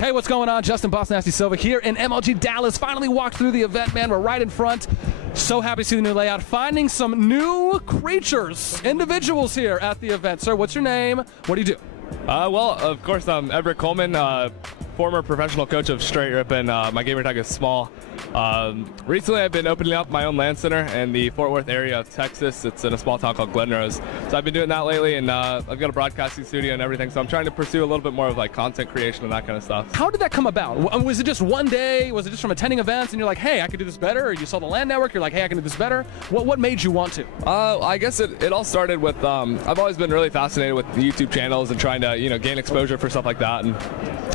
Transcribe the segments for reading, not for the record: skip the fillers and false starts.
Hey, what's going on? Justin bossnasti Silva here in MLG Dallas. Finally walked through the event, man. We're right in front. So happy to see the new layout. Finding some new creatures, individuals here at the event. Sir, what's your name? What do you do? Well, of course, I'm Everett Coleman, former professional coach of Str8 Rippin. My gamer tag is small. Recently, I've been opening up my own LAN center in the Fort Worth area of Texas. It's in a small town called Glen Rose. So I've been doing that lately, and I've got a broadcasting studio and everything. So I'm trying to pursue a little bit more of like content creation and that kind of stuff. How did that come about? Was it just one day? Was it just from attending events and you're like, hey, I could do this better? Or you saw the LAN network, you're like, hey, I can do this better? What made you want to? I guess it all started with, I've always been really fascinated with the YouTube channels and trying to, gain exposure for stuff like that. And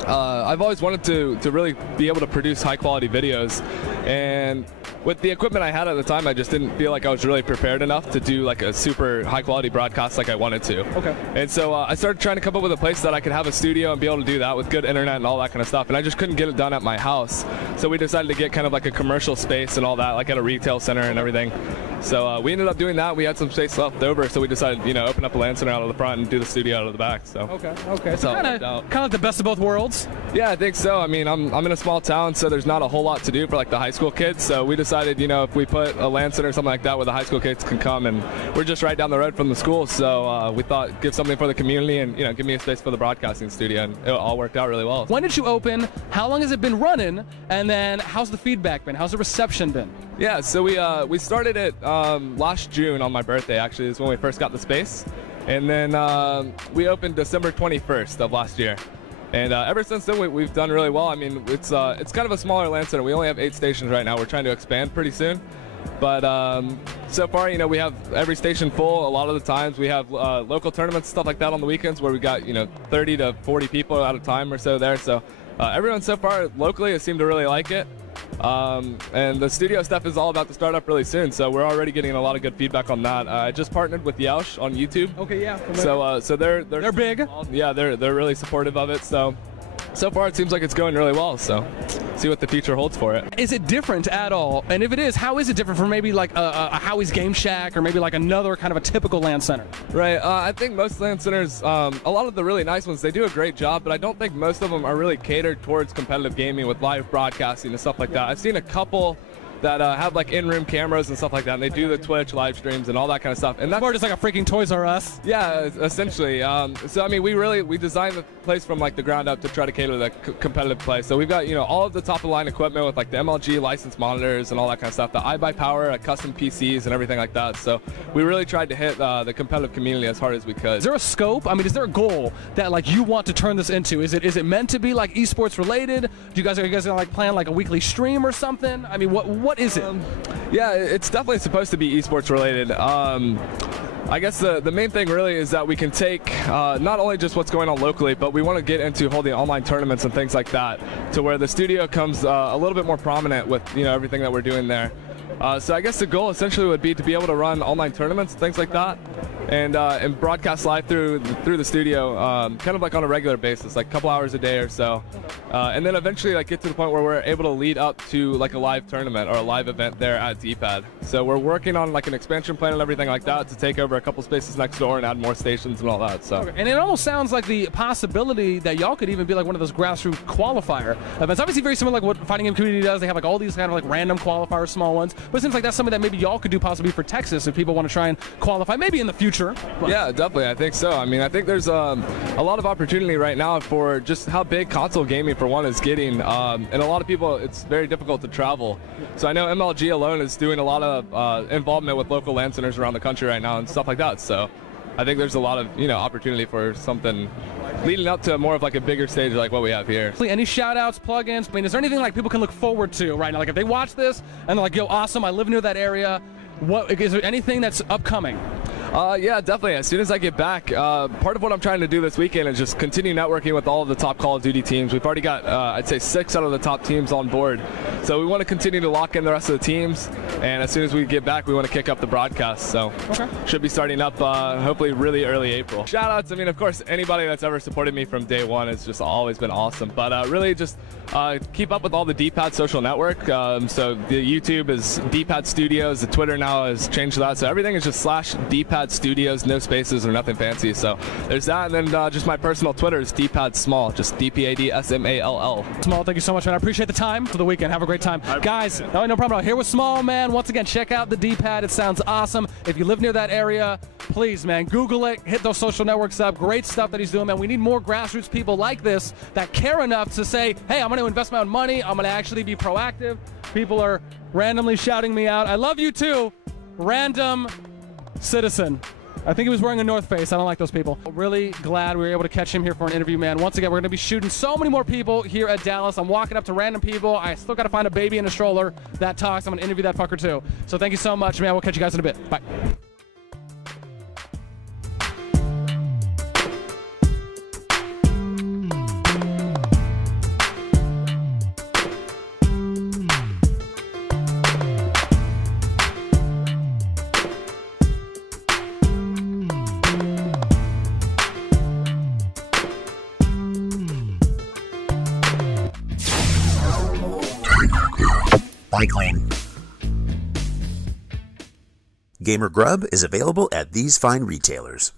I've always wanted to really be able to produce high quality videos. And with the equipment I had at the time, I just didn't feel like I was really prepared enough to do like a super high quality broadcast like I wanted to. Okay. And so I started trying to come up with a place that I could have a studio and be able to do that with good internet and all that kind of stuff. And I just couldn't get it done at my house. So we decided to get kind of like a commercial space and all that, like at a retail center and everything. So we ended up doing that. We had some space left over, so we decided, open up a LAN center out of the front and do the studio out of the back. So okay. So kind of like the best of both worlds. Yeah, I think so. I mean, I'm in a small town, so there's not a whole lot to do for like the high school kids. So we decided, if we put a LAN center or something like that where the high school kids can come, and we're just right down the road from the school. So we thought give something for the community and give me a space for the broadcasting studio, and it all worked out really well. When did you open? How long has it been running? And then how's the feedback been? How's the reception been? Yeah, so we started it last June on my birthday. Actually, is when we first got the space, and then we opened December 21st of last year. And ever since then, we've done really well. I mean, it's kind of a smaller LAN center. We only have 8 stations right now. We're trying to expand pretty soon. But so far, we have every station full. A lot of the times, we have local tournaments, stuff like that on the weekends where we got, 30 to 40 people at a time or so there. So everyone so far locally has seemed to really like it. And the studio stuff is all about to start up really soon, so we're already getting a lot of good feedback on that. I just partnered with Yaush on YouTube. Okay, yeah. So they're big. Yeah, they're really supportive of it. So far it seems like it's going really well. So see what the future holds for it. Is it different at all? And if it is, how is it different from maybe like a Howie's Game Shack or maybe like another kind of a typical LAN center? Right. I think most LAN centers, a lot of the really nice ones, they do a great job, but I don't think most of them are really catered towards competitive gaming with live broadcasting and stuff like that. I've seen a couple that have like in-room cameras and stuff like that, and they do the Twitch live streams and all that kind of stuff. And that's more just like a freaking Toys R Us. Yeah, essentially. So I mean, we designed the place from like the ground up to try to cater to the competitive play. So we've got all of the top of the line equipment with like the MLG licensed monitors and all that kind of stuff. The iBuyPower, custom PCs and everything like that. So we really tried to hit the competitive community as hard as we could. Is there a scope? I mean, is there a goal that like you want to turn this into? Is it meant to be like esports related? Are you guys gonna like plan like a weekly stream or something? I mean, what is it? Yeah, it's definitely supposed to be esports related. I guess the main thing really is that we can take not only just what's going on locally, but we want to get into holding online tournaments and things like that, to where the studio comes a little bit more prominent with everything that we're doing there. So I guess the goal essentially would be to be able to run online tournaments, things like that, and broadcast live through the studio, kind of like on a regular basis, like a couple hours a day or so, and then eventually like get to the point where we're able to lead up to like a live tournament or a live event there at D-Pad. So we're working on like an expansion plan and everything like that to take over a couple spaces next door and add more stations and all that. So and it almost sounds like the possibility that y'all could even be like one of those grassroots qualifier events. Obviously very similar to like what Fighting Game Community does. They have like all these kind of like random qualifiers, small ones, but it seems like that's something that maybe y'all could do possibly for Texas if people want to try and qualify maybe in the future. But yeah, definitely. I think so. I mean, I think there's a lot of opportunity right now for just how big console gaming for one is getting, and a lot of people, it's very difficult to travel. So I know MLG alone is doing a lot of involvement with local LAN centers around the country right now and stuff like that. So I think there's a lot of opportunity for something leading up to more of like a bigger stage like what we have here. Any shout-outs, plugins? I mean, is there anything like people can look forward to right now? Like if they watch this and they're like, yo, awesome, I live near that area. Is there anything that's upcoming? Yeah, definitely. As soon as I get back, part of what I'm trying to do this weekend is just continue networking with all of the top Call of Duty teams. We've already got, I'd say, 6 out of the top teams on board. So we want to continue to lock in the rest of the teams. And as soon as we get back, we want to kick up the broadcast. So should be starting up hopefully really early April. Shoutouts, I mean, of course, anybody that's ever supported me from day one has just always been awesome. But really just keep up with all the D-Pad social network. So the YouTube is D-Pad Studios. The Twitter now has changed that. So everything is just /D-Pad D-pad studios, no spaces or nothing fancy. So there's that, and then just my personal Twitter is D-pad small, just DPADSMALL. Small, thank you so much, man. I appreciate the time for the weekend. Have a great time. Guys, no problem. Here with Small, man. Once again, check out the D-pad. It sounds awesome. If you live near that area, please, man, Google it. Hit those social networks up. Great stuff that he's doing, man. We need more grassroots people like this that care enough to say, hey, I'm going to invest my own money. I'm going to actually be proactive. People are randomly shouting me out. I love you too, random citizen. I think he was wearing a North Face. I don't like those people. Really glad we were able to catch him here for an interview, man. Once again, we're going to be shooting so many more people here at Dallas. I'm walking up to random people. I still got to find a baby in a stroller that talks. I'm going to interview that fucker too. So thank you so much, man. We'll catch you guys in a bit. Bye. Bike lane. Gamer Grub is available at these fine retailers.